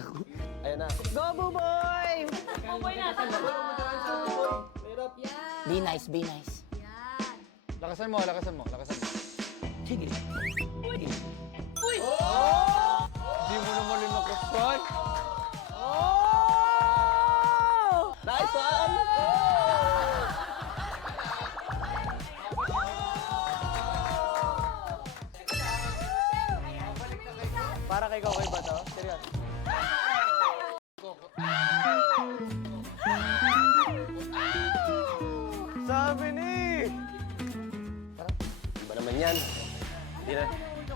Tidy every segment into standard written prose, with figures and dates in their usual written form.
ako. Ayan na. Go, Buboy! Buboy natin. Be nice, be nice. Lakasan mo, lakasan mo, lakasan mo. Sige. Uy! Hindi mo naman linakasan. Oh! Nice one! Para kay Kokoy ba to? Seryoso. Sabi ni! Iba naman yan.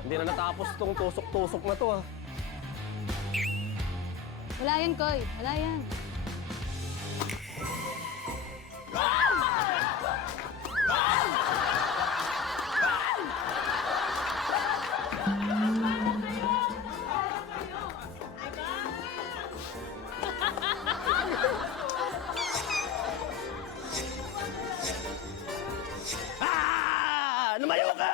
Hindi na natapos tong tusok-tusok na to, ah. Wala yan, Koy. Wala yan. Lumayo ka!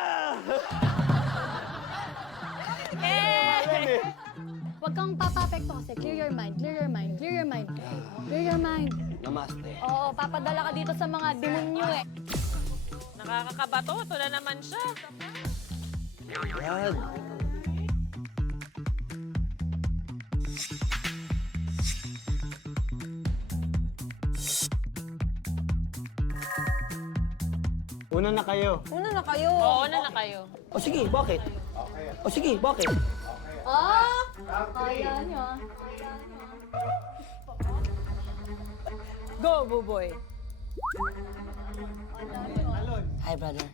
Huwag kang papapekto kasi. Clear your mind, clear your mind, clear your mind. Clear your mind. Namaste. Oo, papadala ka dito sa mga demonyo eh. Nakakakabato. Ito na naman siya. Yan. Una na kayo. Una na kayo. Oo, na kayo. O sige, bakit? O sige, bakit? Ah! Kaya nyo ah. Go, Buboy! Hi, brother.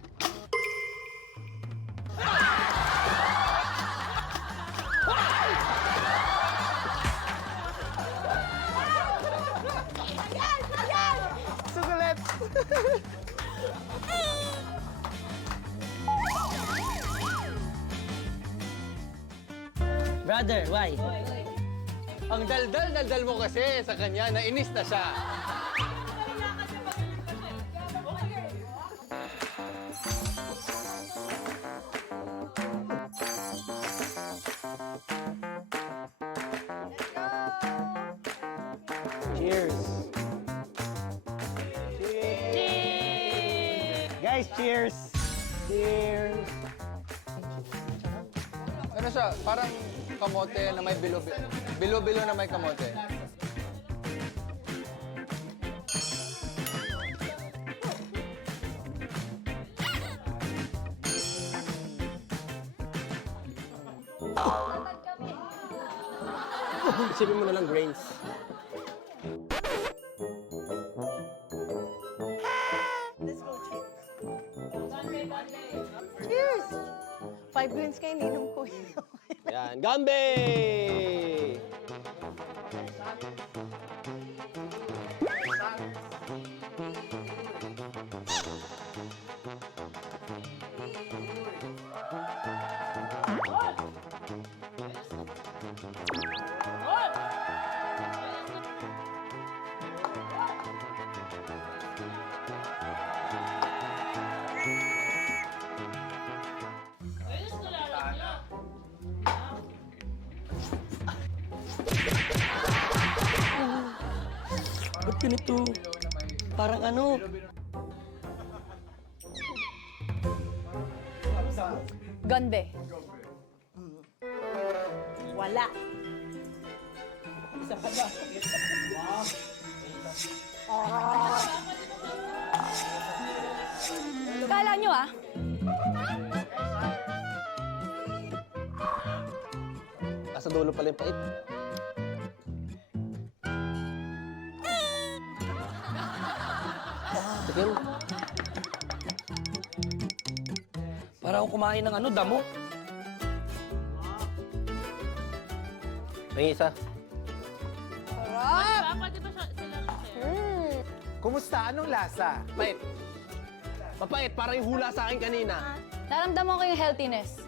Sugulit! Brother, why? Ang daldal mo kasi sa kanya, nainis na siya. Cheers! Guys, cheers! Cheers! Ano siya? Parang kamote na may bilo-bilo. Bilo-bilo na may kamote. Isipin mo na lang grains. Cheers! 5 drinks kayo, ininom ko. Yan. Gambe! Ba't ganito? Parang ano? Gande. Wala. Kala nyo ah. Nasa dulo pala yung pait. Tikim. Para akong kumain ng ano, damo. May isa. Pwede ba sila share? Kumusta? Anong lasa? Pait. Mapait, parang yung hula sa akin kanina. Naramdaman ko yung healthiness.